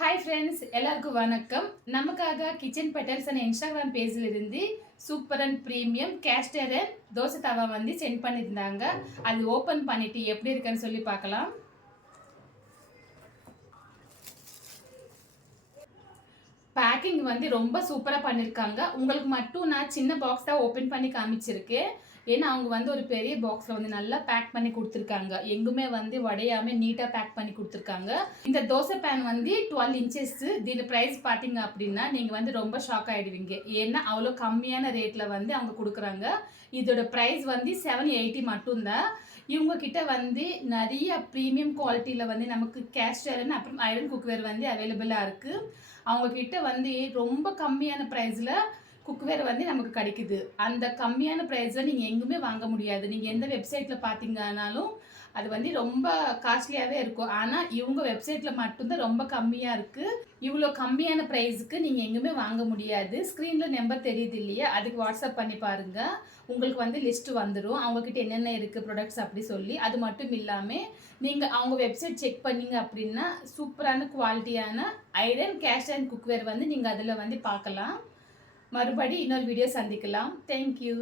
Hi friends, எல்லாருக்கும் வணக்கம். நமக்காக கிச்சன் பெட்டல்ஸ் அண்ட் இன்ஸ்டாகிராம் பேஜில் இருந்து super and premium castor dosa தவா வந்து சென்ட் பண்ணியிருந்தாங்க. அது ஓப்பன் பண்ணிட்டு எப்படி இருக்குன்னு சொல்லி பார்க்கலாம். பேக்கிங் வந்து ரொம்ப சூப்பராக பண்ணியிருக்காங்க. உங்களுக்கு மட்டும் நான் சின்ன பாக்ஸ் தான் ஓப்பன் பண்ணி காமிச்சிருக்கேன். ஏன்னா அவங்க வந்து ஒரு பெரிய பாக்ஸில் வந்து நல்லா பேக் பண்ணி கொடுத்துருக்காங்க. எங்குமே வந்து உடையாமல் நீட்டாக பேக் பண்ணி கொடுத்துருக்காங்க. இந்த தோசை பேன் வந்து 12 இன்ச்சஸ். இதோட ப்ரைஸ் பார்த்தீங்க அப்படின்னா நீங்கள் வந்து ரொம்ப ஷாக் ஆகிடுவீங்க. ஏன்னா அவ்வளோ கம்மியான ரேட்டில் வந்து அவங்க கொடுக்குறாங்க. இதோட ப்ரைஸ் வந்து 780 மட்டும்தான். இவங்க கிட்ட வந்து நிறைய ப்ரீமியம் குவாலிட்டியில் வந்து நமக்கு கேஸ்டர் அப்புறம் ஐரன் குக்வேர் வந்து அவைலபிளாக இருக்குது. அவங்க கிட்ட வந்து ரொம்ப கம்மியான ப்ரைஸில் குக்வேர் வந்து நமக்கு கிடைக்குது. அந்த கம்மியான ப்ரைஸில் நீங்கள் எங்குமே வாங்க முடியாது. நீங்கள் எந்த வெப்சைட்டில் பார்த்தீங்கன்னாலும் அது வந்து ரொம்ப காஸ்ட்லியாகவே இருக்கும். ஆனால் இவங்க வெப்சைட்டில் மட்டும்தான் ரொம்ப கம்மியாக இருக்குது. இவ்வளோ கம்மியான ப்ரைஸுக்கு நீங்கள் எங்குமே வாங்க முடியாது. ஸ்க்ரீனில் நம்பர் தெரியுது இல்லையா, அதுக்கு வாட்ஸ்அப் பண்ணி பாருங்கள். உங்களுக்கு வந்து லிஸ்ட்டு வந்துடும் அவங்கக்கிட்ட என்னென்ன இருக்குது ப்ராடக்ட்ஸ் அப்படி சொல்லி. அது மட்டும் இல்லாமல் நீங்கள் அவங்க வெப்சைட் செக் பண்ணிங்க அப்படின்னா சூப்பரான குவாலிட்டியான ஐரன் கேஸ்ட் அண்ட் குக்வேர் வந்து நீங்கள் அதில் வந்து பார்க்கலாம். மறுபடி இன்னொரு வீடியோ சந்திக்கலாம். தேங்க்யூ.